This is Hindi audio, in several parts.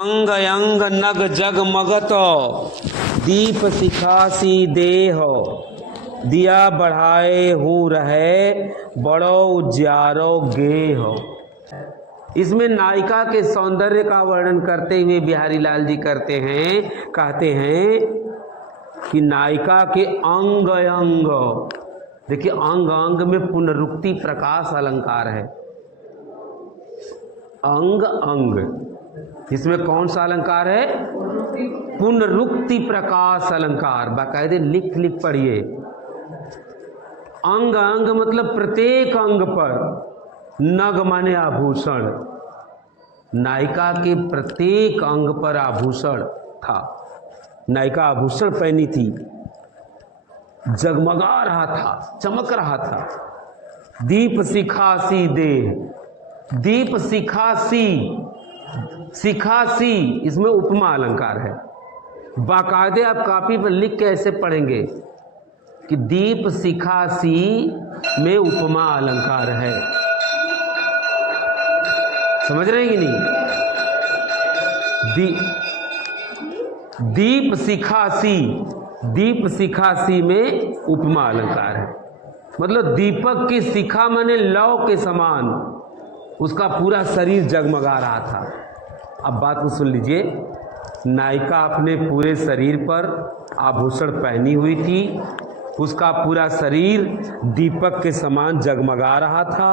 अंग अंग नग जगमगत दीप सिखासी देह दिया बढ़ाए हो रहे बड़ो उजियारो गेह। इसमें नायिका के सौंदर्य का वर्णन करते हुए बिहारी लाल जी कहते हैं कि नायिका के अंग अंग, देखिए अंग अंग में पुनरुक्ति प्रकाश अलंकार है। अंग अंग इसमें कौन सा अलंकार है? पुनरुक्ति प्रकाश अलंकार। बाकायदे लिख लिख पढ़िए। अंग अंग मतलब प्रत्येक अंग पर, नग माने आभूषण, नायिका के प्रत्येक अंग पर आभूषण था। नायिका आभूषण पहनी थी, जगमगा रहा था, चमक रहा था। दीप सिखासी देह, दीप सिखासी, सिखासी इसमें उपमा अलंकार है। बाकायदे आप कॉपी पर लिख के ऐसे पढ़ेंगे कि दीप सिखासी में उपमा अलंकार है। समझ रहे हैं कि नहीं? दीप सिखासी, दीप सिखासी में उपमा अलंकार है। मतलब दीपक की शिखा माने लौ के समान उसका पूरा शरीर जगमगा रहा था। अब बात को सुन लीजिए। नायिका अपने पूरे शरीर पर आभूषण पहनी हुई थी, उसका पूरा शरीर दीपक के समान जगमगा रहा था।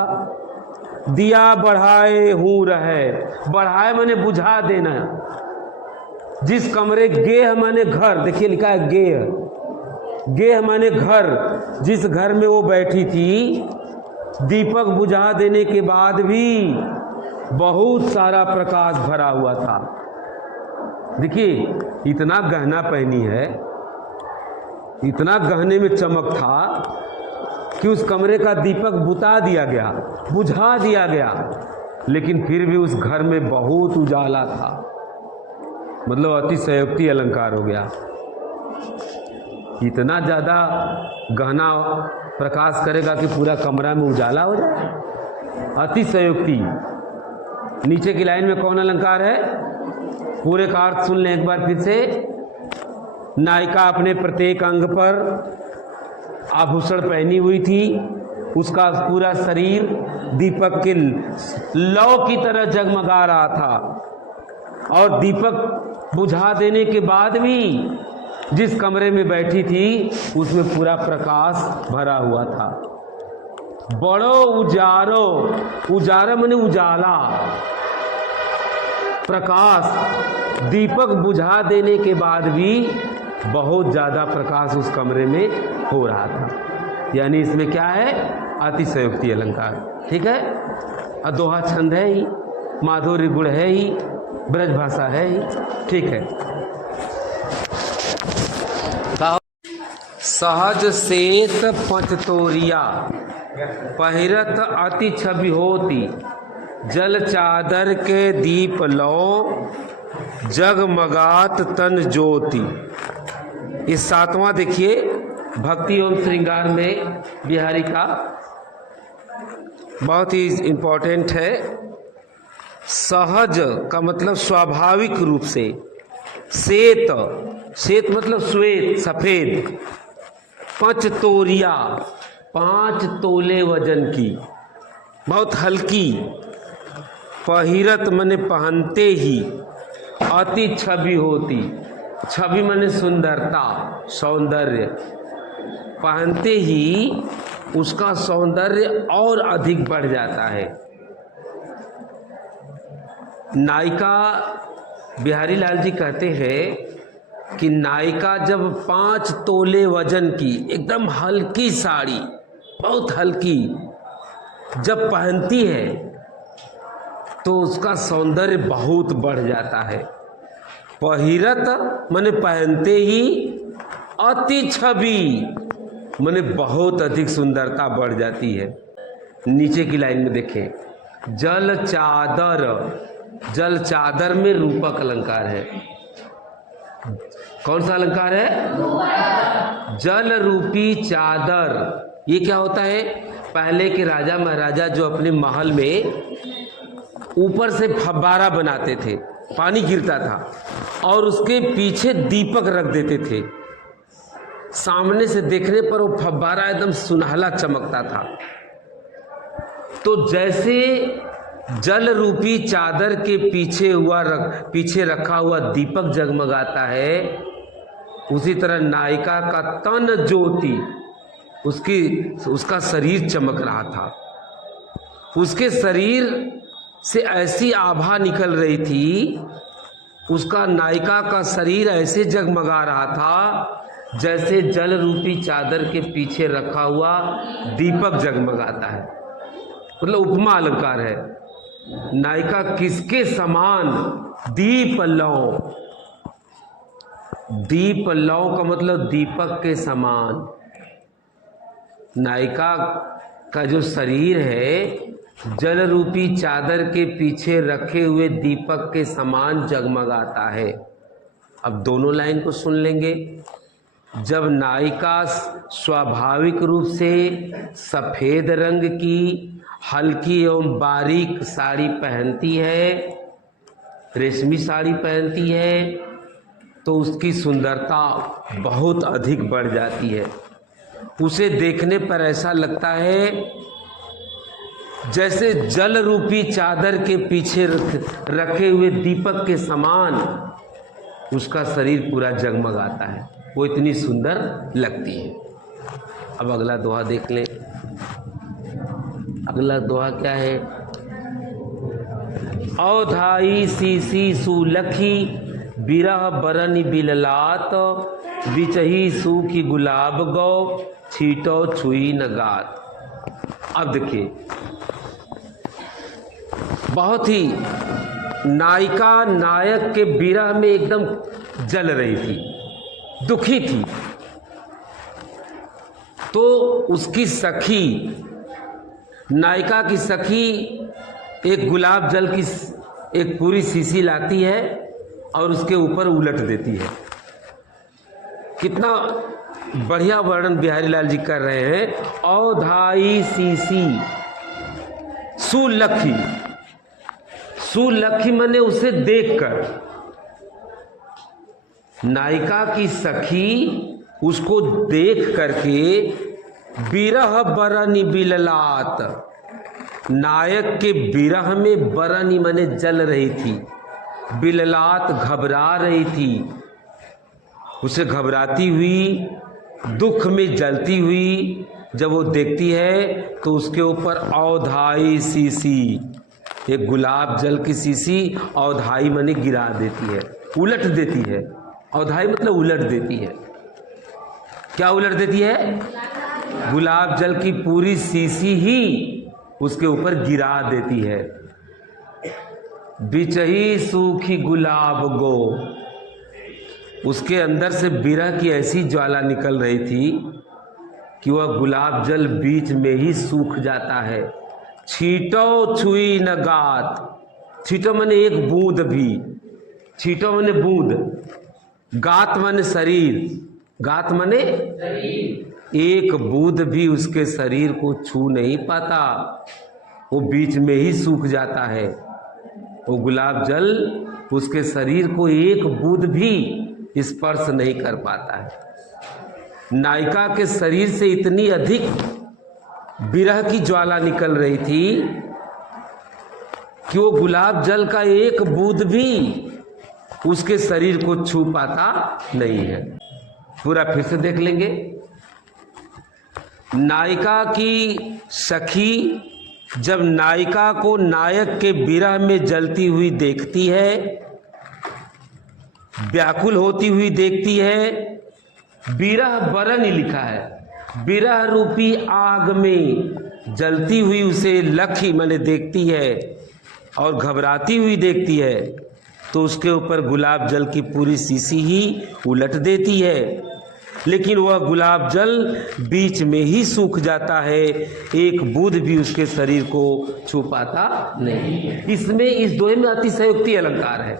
दिया बढ़ाए हूँ रहे, बढ़ाए माने बुझा देना। जिस कमरे, गेह माने घर, देखिए लिखा है गेह, गेह माने घर, जिस घर में वो बैठी थी दीपक बुझा देने के बाद भी बहुत सारा प्रकाश भरा हुआ था। देखिए इतना गहना पहनी है, इतना गहने में चमक था कि उस कमरे का दीपक बुता दिया गया, बुझा दिया गया, लेकिन फिर भी उस घर में बहुत उजाला था। मतलब अतिशयोक्ति अलंकार हो गया। इतना ज़्यादा गहना प्रकाश करेगा कि पूरा कमरा में उजाला हो जाए, अतिशयोक्ति। नीचे की लाइन में कौन अलंकार है? पूरे का अर्थ सुन लें एक बार फिर से। नायिका अपने प्रत्येक अंग पर आभूषण पहनी हुई थी, उसका पूरा शरीर दीपक के लौ की तरह जगमगा रहा था। और दीपक बुझा देने के बाद भी जिस कमरे में बैठी थी उसमें पूरा प्रकाश भरा हुआ था। बड़ो उजारो, उजारा माने उजाला, प्रकाश। दीपक बुझा देने के बाद भी बहुत ज़्यादा प्रकाश उस कमरे में हो रहा था। यानी इसमें क्या है? अतिशयोक्ति अलंकार। ठीक है, अदोहा छंद है ही, माधुर्य गुण है ही, ब्रज भाषा है ही। ठीक है। सहज सेत पंचतोरिया पहिरत अति छवि होती, जल चादर के दीप लो जगमगात तन ज्योति। इस सातवां देखिए भक्ति एवं श्रृंगार में बिहारी का बहुत ही इम्पोर्टेंट है। सहज का मतलब स्वाभाविक रूप से, श्वेत, श्वेत मतलब श्वेत, सफेद। पंचतोरिया, 5 तोले वजन की, बहुत हल्की। पहिरत माने पहनते ही, अति छवि होती, छवि माने सुंदरता, सौंदर्य। पहनते ही उसका सौंदर्य और अधिक बढ़ जाता है। नायिका बिहारी लाल जी कहते हैं कि नायिका जब 5 तोले वजन की एकदम हल्की साड़ी, बहुत हल्की जब पहनती है तो उसका सौंदर्य बहुत बढ़ जाता है। पहिरत माने पहनते ही, अति छवि माने बहुत अधिक सुंदरता बढ़ जाती है। नीचे की लाइन में देखें, जल चादर, जल चादर में रूपक अलंकार है। कौन सा अलंकार है? जल रूपी चादर। ये क्या होता है? पहले के राजा महाराजा जो अपने महल में ऊपर से फव्वारा बनाते थे, पानी गिरता था और उसके पीछे दीपक रख देते थे। सामने से देखने पर वो फव्वारा एकदम सुनहला चमकता था। तो जैसे जल रूपी चादर के पीछे रखा हुआ दीपक जगमगाता है, उसी तरह नायिका का तन ज्योति, उसका शरीर चमक रहा था। उसके शरीर से ऐसी आभा निकल रही थी, उसका नायिका का शरीर ऐसे जगमगा रहा था जैसे जल रूपी चादर के पीछे रखा हुआ दीपक जगमगाता है। मतलब उपमा अलंकार है। नायिका किसके समान? दीप लौ। दीप लौ का मतलब दीपक के समान। नायिका का जो शरीर है जल रूपी चादर के पीछे रखे हुए दीपक के समान जगमगाता है। अब दोनों लाइन को सुन लेंगे। जब नायिका स्वाभाविक रूप से सफेद रंग की हल्की एवं बारीक साड़ी पहनती है, रेशमी साड़ी पहनती है, तो उसकी सुंदरता बहुत अधिक बढ़ जाती है। उसे देखने पर ऐसा लगता है जैसे जल रूपी चादर के पीछे रखे हुए दीपक के समान उसका शरीर पूरा जगमगाता है। वो इतनी सुंदर लगती है। अब अगला दोहा देख लें। अगला दोहा क्या है? अवधाई सीसी सुलखी बिरह बरन बिललात, बिचही सूखी गुलाब गौ, छीटो छुई न गात। अब देखिए, बहुत ही नायिका नायक के विरह में एकदम जल रही थी, दुखी थी। तो उसकी सखी, नायिका की सखी एक गुलाब जल की एक पूरी शीशी लाती है और उसके ऊपर उलट देती है। कितना बढ़िया वर्णन बिहारी लाल जी कर रहे हैं। अवधाई शीशी सुलखी, सुलखी माने उसे देखकर। नायिका की सखी उसको देख करके बिरह बरनी बिललात, नायक के बिरह में बरनी माने जल रही थी, बिललात घबरा रही थी। उसे घबराती हुई, दुख में जलती हुई जब वो देखती है तो उसके ऊपर अवधाई शीशी, एक गुलाब जल की शीशी अवधाई माने गिरा देती है, उलट देती है। अवधाई मतलब उलट देती है। क्या उलट देती है? गुलाब जल की पूरी शीशी ही उसके ऊपर गिरा देती है। बिचही सूखी गुलाब गो, उसके अंदर से विरह की ऐसी ज्वाला निकल रही थी कि वह गुलाब जल बीच में ही सूख जाता है। छीटो छुई न गात, छीटो माने एक बूंद भी, छीटो माने बूंद, गात माने शरीर, गात माने एक बूंद भी उसके शरीर को छू नहीं पाता, वो बीच में ही सूख जाता है। वो गुलाब जल उसके शरीर को एक बूंद भी स्पर्श नहीं कर पाता है। नायिका के शरीर से इतनी अधिक विरह की ज्वाला निकल रही थी कि वो गुलाब जल का एक बूंद भी उसके शरीर को छू पाता नहीं है। पूरा फिर से देख लेंगे। नायिका की सखी जब नायिका को नायक के विरह में जलती हुई देखती है, व्याकुल होती हुई देखती है, विरह बरन लिखा है, विरह रूपी आग में जलती हुई उसे लखी माने देखती है और घबराती हुई देखती है, तो उसके ऊपर गुलाब जल की पूरी शीशी ही उलट देती है। लेकिन वह गुलाब जल बीच में ही सूख जाता है, एक बूंद भी उसके शरीर को छू पाता नहीं। इसमें इस दोहे में अतिशयोक्ति अलंकार है,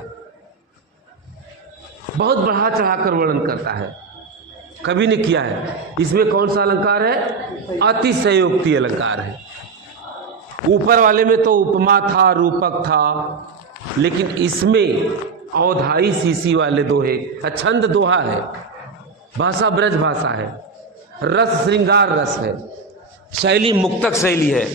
बहुत बढ़ा चढ़ाकर वर्णन करता है, कवि ने किया है। इसमें कौन सा अलंकार है? अतिशयोक्ति अलंकार है। ऊपर वाले में तो उपमा था, रूपक था, लेकिन इसमें अवधाई सीसी वाले दोहे, छंद दोहा है, भाषा ब्रज भाषा है, रस श्रृंगार रस है, शैली मुक्तक शैली है।